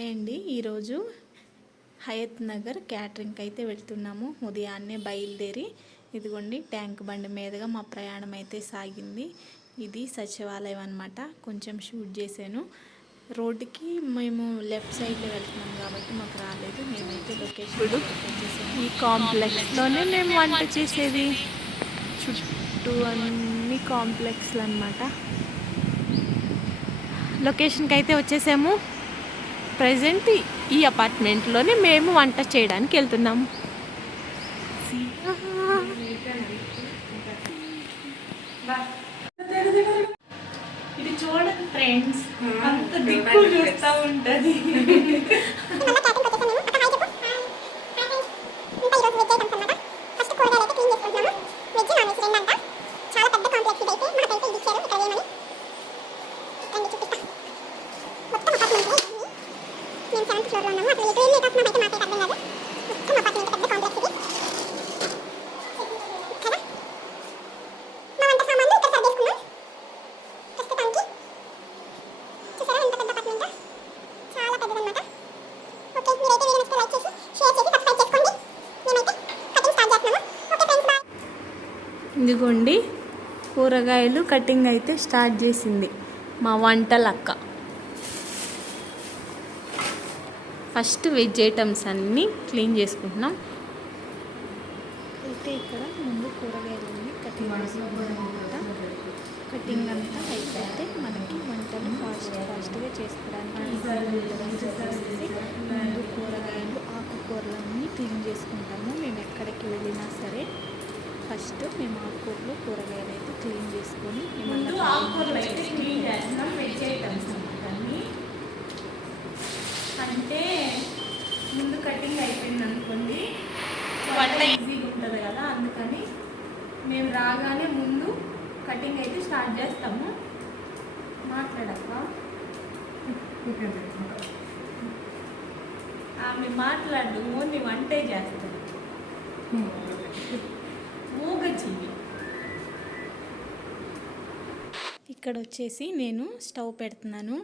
Hi అండి. ఈరోజు హయత్ నగర్ క్యాటరింగ్కి అయితే వెళ్తున్నాము. ఉదయాన్నే బయలుదేరి ఇదిగోండి ట్యాంక్ బండి మీదుగా మా ప్రయాణం అయితే సాగింది. ఇది సచివాలయం అన్నమాట. కొంచెం షూట్ చేశాను. రోడ్డుకి మేము లెఫ్ట్ సైడ్లో వెళ్తున్నాం కాబట్టి మాకు రాలేదు. మేమైతే లొకేషన్ ఈ కాంప్లెక్స్లోనే మేము వంట చేసేది. చుట్టూ అన్ని కాంప్లెక్స్లు అన్నమాట. లొకేషన్కి అయితే వచ్చేసాము. ప్రజెంట్ ఈ అపార్ట్మెంట్లోనే మేము వంట చేయడానికి వెళ్తున్నాము. ఇది చూడండి ఫ్రెండ్స్, అంత దిక్కు చూస్తూ ఉంటుంది. ఇదిగోండి కూరగాయలు కటింగ్ అయితే స్టార్ట్ చేసింది మా వంటలక్క. ఫస్ట్ వెజ్ ఐటమ్స్ అన్నీ క్లీన్ చేసుకుంటున్నాం. అయితే ఇక్కడ ముందు కూరగాయలన్నీ కటింగ్ చేసుకుంటామన్నమాట. కటింగ్ అంతా అయిపోతే మనకి వంటలు ఫాస్ట్గా చేసుకోవడానికి ముందు కూరగాయలు ఆకుకూరలన్నీ క్లీన్ చేసుకుంటాము. మేము ఎక్కడికి వెళ్ళినా సరే ఫస్ట్ మేము ఆకుకూరలు కూరగాయలు అయితే క్లీన్ చేసుకొని ఆకుకూరలు అయితే క్లీన్ చేస్తున్నాం. వెజ్ ఐటమ్స్ అన్నీ అంటే ముందు కటింగ్ అయిపోయింది అనుకోండి, వంట ఈజీగా ఉంటుంది కదా. అందుకని మేము రాగానే ముందు కటింగ్ అయితే స్టార్ట్ చేస్తాము. మాట్లాడక్క ఆమె మాట్లాడు, ఓన్లీ వంటే చేస్తాను. ఇక్కడ వచ్చేసి నేను స్టవ్ పెడుతున్నాను.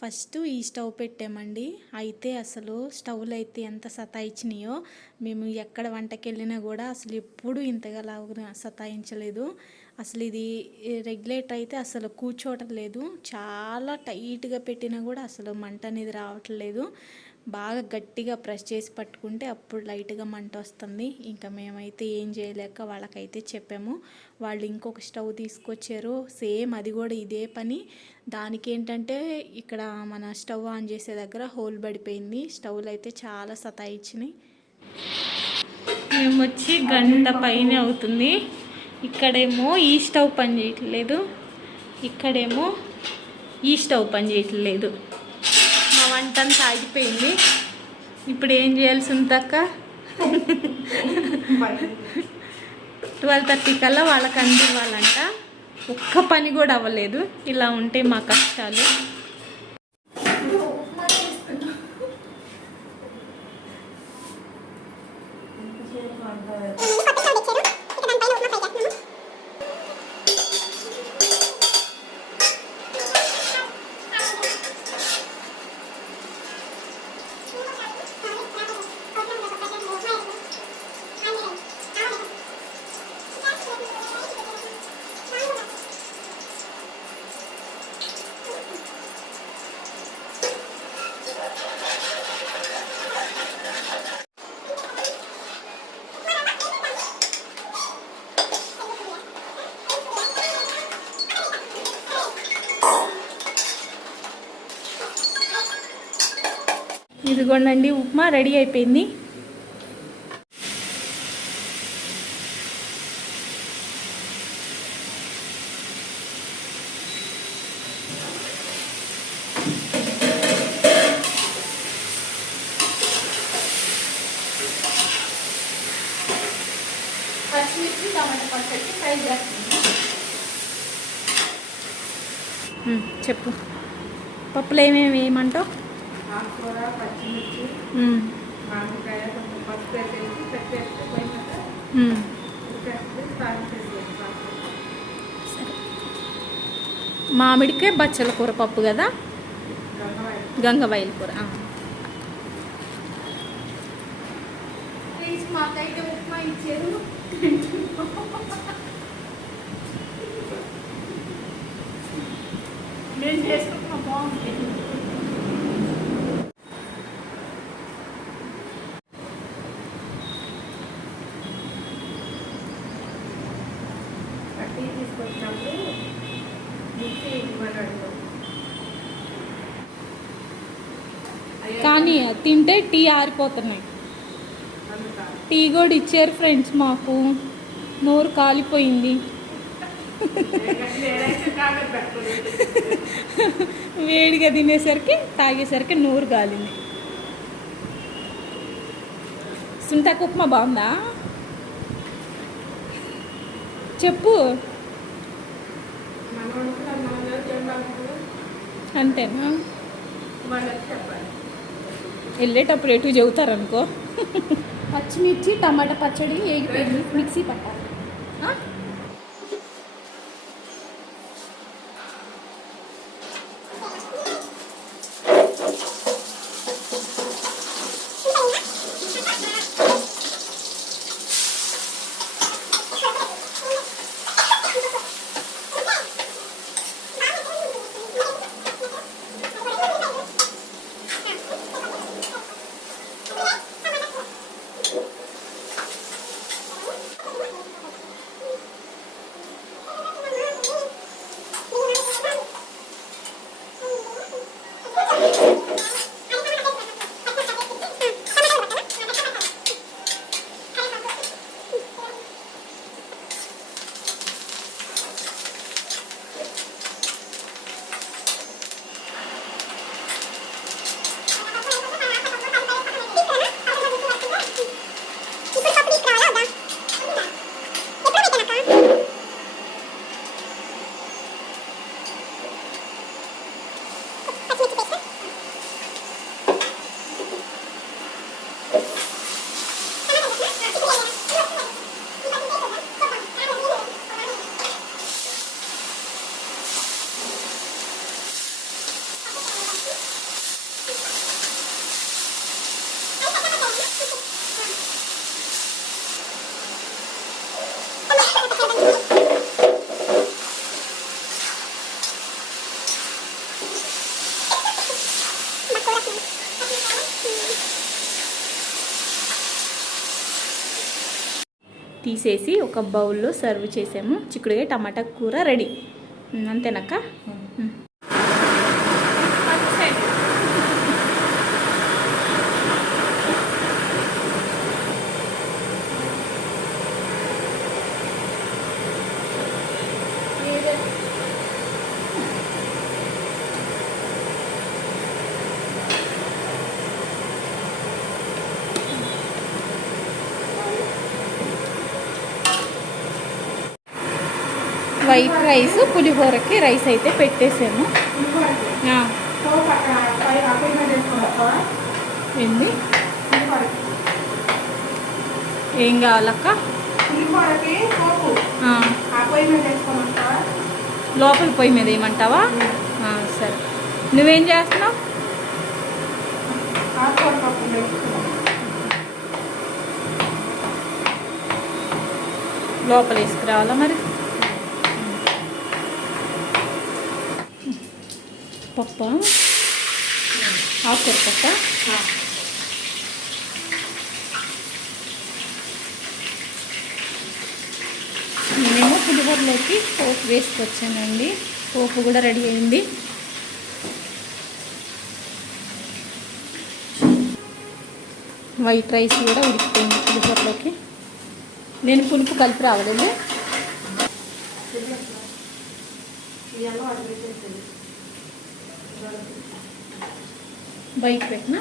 ఫస్ట్ ఈ స్టవ్ పెట్టామండి. అయితే అసలు స్టవ్లు అయితే ఎంత సతాయించినాయో. మేము ఎక్కడ వంటకి వెళ్ళినా కూడా అసలు ఎప్పుడు ఇంతగా సతాయించలేదు. అసలు ఇది రెగ్యులేటర్ అయితే అసలు కూర్చోవట్లేదు. చాలా టైట్గా పెట్టినా కూడా అసలు మంట అనేది రావట్లేదు. బాగా గట్టిగా ప్రెస్ చేసి పట్టుకుంటే అప్పుడు లైట్గా మంట వస్తుంది. ఇంకా మేమైతే ఏం చేయలేక వాళ్ళకైతే చెప్పాము. వాళ్ళు ఇంకొక స్టవ్ తీసుకొచ్చారు. సేమ్ అది కూడా ఇదే పని. దానికి ఏంటంటే ఇక్కడ మన స్టవ్ ఆన్ చేసే దగ్గర హోల్ పడిపోయింది. స్టవ్లు అయితే చాలా సతాయించినాయి. మేము వచ్చి గంట పైన అవుతుంది. ఇక్కడేమో ఈ స్టవ్ పని చేయట్లేదు, ఇక్కడేమో ఈ స్టవ్ పని చేయట్లేదు. మా వంట అంతా ఆగిపోయింది. ఇప్పుడు ఏం చేయాల్సి ఉందక్క? 12:30 కల్లా వాళ్ళకి అందివ్వాలంట. ఒక్క పని కూడా అవ్వలేదు. ఇలా ఉంటే మా కష్టాలు. ఇదిగోండి ఉప్మా రెడీ అయిపోయింది. పచ్చిమిర్చి టమాటా పచ్చడి ఫ్రై చేస్తుంది. చెప్పు, పప్పులు ఏమేమి వేయమంటావు? ఆకుకూర, పచ్చిమిర్చి, మామిడికాయ, కొంచెం పసుపు వేసేసి పెట్టేస్తే పోయినాక మామిడికాయ బచ్చల కూర పప్పు కదా, గంగవాయిల కూర. ఫ్రెండ్స్ మాకైతే ఉప్మా ఇచ్చారు. నేను చేసుకుంటున్నా బాగుంటుంది. టీ తీసుకొచ్చినప్పుడు మిక్సీ ఇవ్వమన్నాడు. కానీ అది తింటే టీ ఆరిపోతున్నాయి. అందుకా టీ కూడా ఇచ్చారు ఫ్రెండ్స్ మాకు. నోరు కాలిపోయింది. నేనైతే కాగని పెట్టుకోలేదు. వేడిగా తినేసరికి తాగేసరికి నోరు కాలింది. సుంటాకు ఉప్మా బాగుందా చెప్పు. మన వండుకున్నాం మనం చేయడానికి అంతేనా? వాళ్ళకి చెప్పాలి. వెళ్ళేటప్పుడు ఎటు చెబుతారనుకో. పచ్చిమిర్చి టమాటా పచ్చడి వేగిపోయింది, మిక్సీ పట్టాలి. ఆ? తీసేసి ఒక బౌల్లో సర్వ్ చేసాము. చిక్కుడుగా టమాటా కూర రెడీ. అంతేనక్క? వైట్ రైస్, పులిహోరకి రైస్ అయితే పెట్టేసాము. ఆ, ఏంది ఏం కావాలక్క? ఆ, లోపల పొయ్యి మీద ఏమంటావా? సరే. నువ్వేం చేస్తున్నావు? లోపల వేసుకురావాలా మరి? పప్ప ఆకుకూర పప్ప. నేనేమో పులిహోరలోకి పోపు వేసుకొచ్చానండి. పోపు కూడా రెడీ అయింది. వైట్ రైస్ కూడా ఉడికిపోయింది పులిహోరలోకి. నేను పులుపు కలిపి రావాలండి. బయట పెట్టినా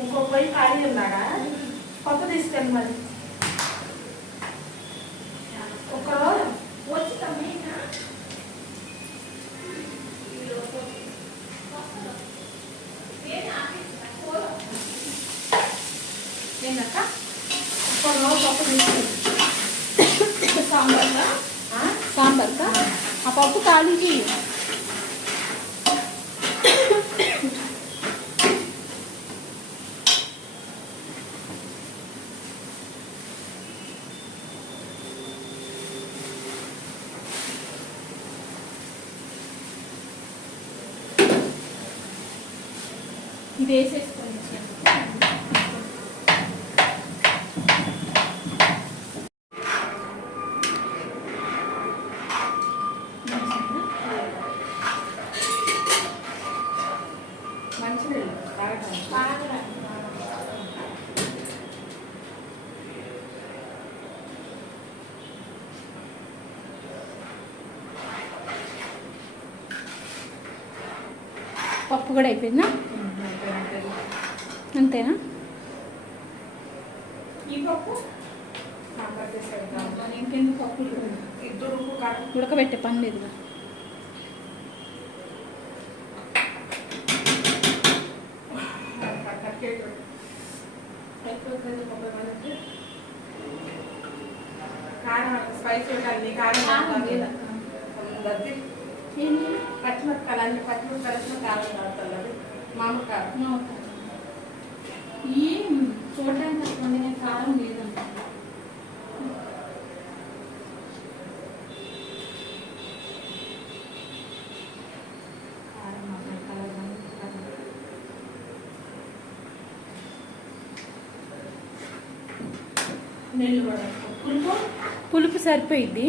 ఇంకో పొయ్యి ఖాళీ ఉన్నాడా? పప్పు తీసుకెళ్ళి మరి ఒకరోజు వచ్చి ఏంటక్క? ఒకరోజు పప్పు తీసుకెళ్ళి సాంబార్ సాంబార్కా ఆ పప్పు ఖాళీ చెయ్యి. ఇది వేసేసుకోండి. మంచినీళ్ళు తాగటం. పప్పు కూడా అయిపోయిందా? అంతేనా? ఈ పప్పు సాంబార్ చేసేది. ఇంకెందుకు పప్పు ఇద్దరు ఉడకబెట్టే పని లేదుగా. కారం స్పైసీ ఉండాలి. కారం దద్ది పచ్చిమిరపకాయలు అన్ని పచ్చిమిరపకాయలు కారం కాడుతుంది. మామూలు కారం ఈ చూడడానికి అసలు నేను కారం లేదంట. నెల్లు కూడా పులుపు పులుపు సరిపోయింది.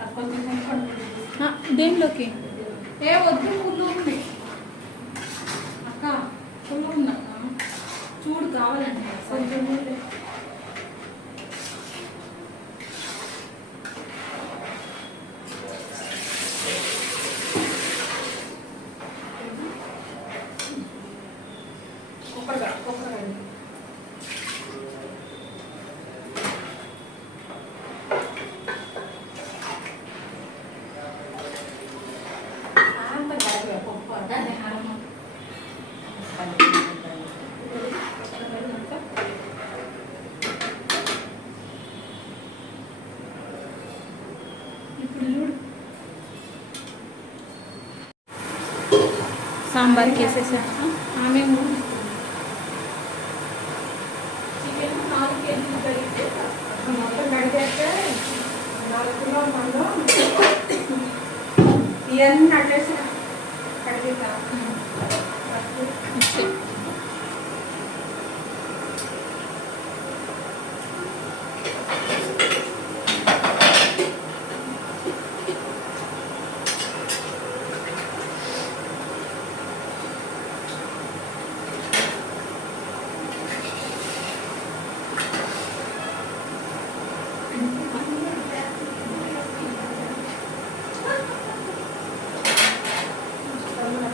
అది కొంచెం దేనిలోకి ఏ వద్దు. పుల్లు ఉంది అక్క, పులుపు ఉందక్క, చూడు కావాలండి. కొంచెం కుక్కర్ ఇప్పుడు చూడు సాంబార్కి వేసేసా. ఆమె చికెన్ 4 కేజీలు కడిగితే మొత్తం కడిగేస్తే 4 కిలోల మందు ఇవన్నీ అట్టేసి కడిగితా.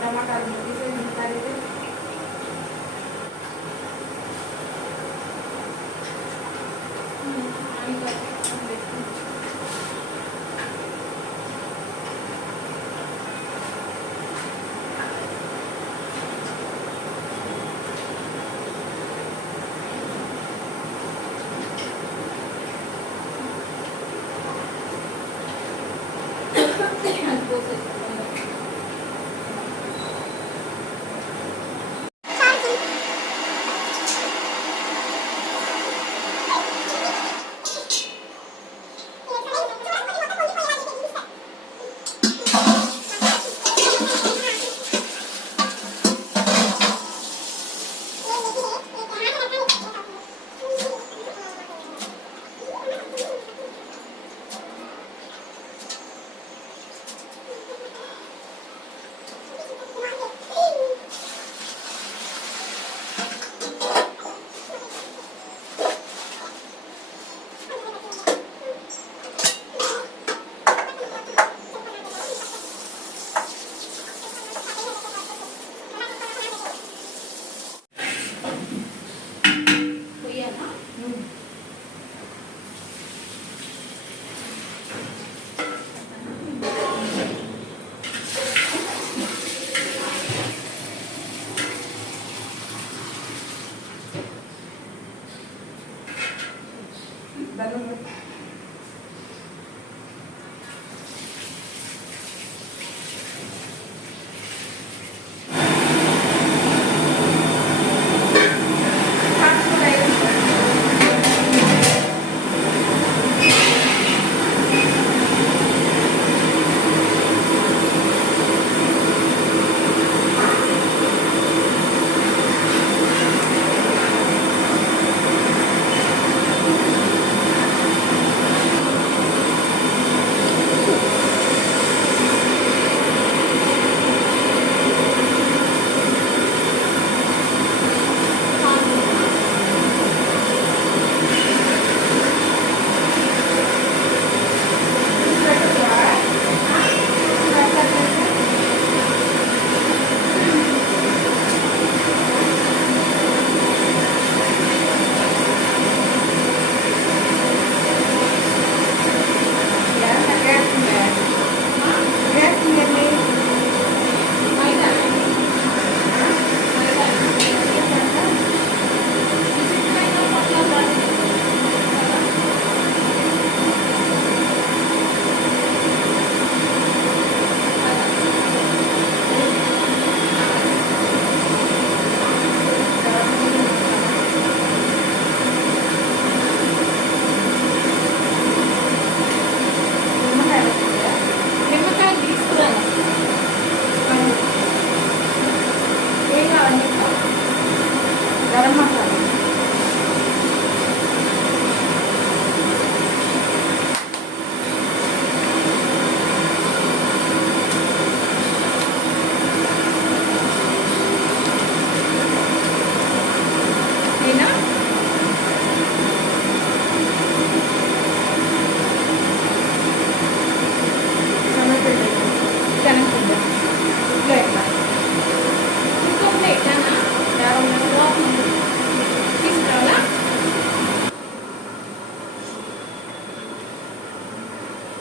టమాటాలు తీసేసి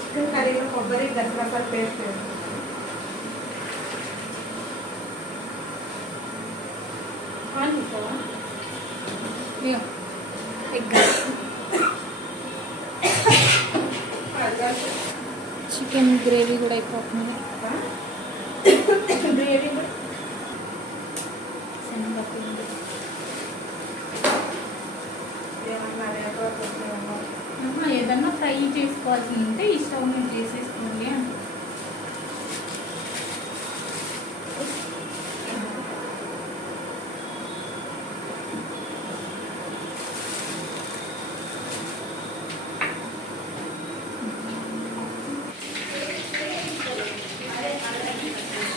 చికెన్ కర్రీలో కొబ్బరి గసగసాలు పేస్ట్ చికెన్ గ్రేవీ కూడా అయిపోతుంది. గ్రేవీ శనగపిండి ఏమన్నా ఏదన్నా ఫ్రై చేసుకోవాల్సి ఉంటే ఈ స్టవ్ మీద చేసేసుకోండి.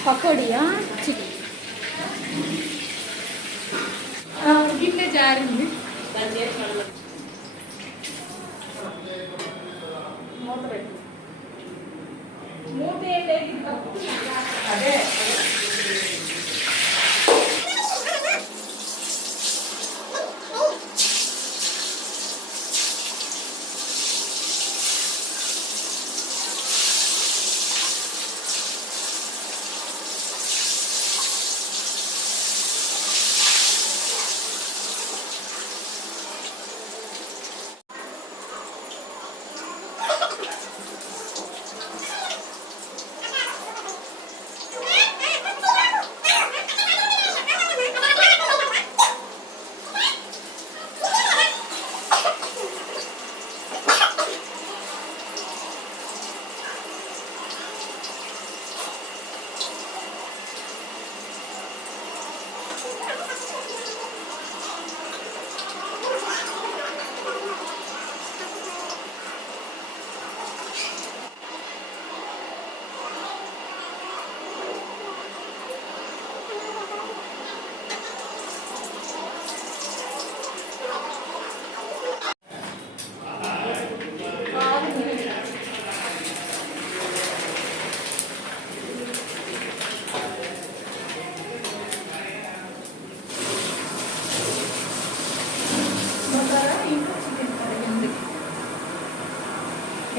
పకోడియా గిన్నె జారింది. మూత ఏం లేదు. అదే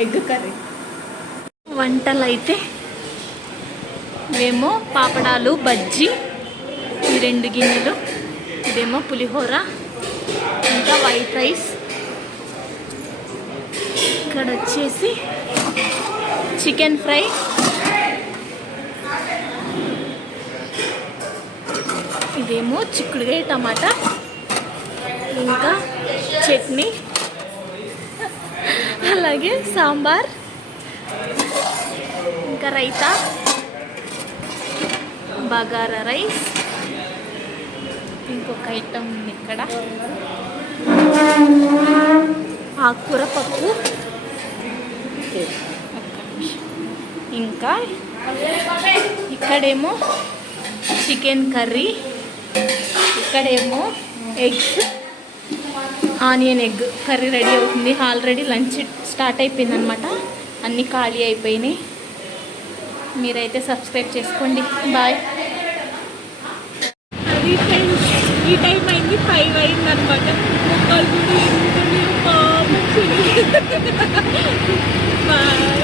ఎగ్ కర్రీ. వంటలు అయితే ఇవేమో పాపడాలు, బజ్జీ, ఈ 2 గిన్నెలు, ఇదేమో పులిహోర, ఇంకా వైట్ రైస్. ఇక్కడ వచ్చేసి చికెన్ ఫ్రై, ఇదేమో చిక్కుడుకాయ టమాటా, ఇంకా చట్నీ, అలాగే సాంబార్, ఇంకా రైతా, బగారా రైస్, ఇంకొక ఐటమ్ ఉంది ఇక్కడ ఆకుకూర పప్పు, ఇంకా ఇక్కడేమో చికెన్ కర్రీ, ఇక్కడేమో eggs, onion egg curry ready అవుతుంది. ఆల్రెడీ లంచ్ స్టార్ట్ అయిపోయింది అనమాట, అన్నీ ఖాళీ అయిపోయినాయి. మీరైతే సబ్స్క్రైబ్ చేసుకోండి. బాయ్. అది ఫ్రెండ్స్, ఈ టైం అయింది, 5 అయింది అనమాట. బాయ్.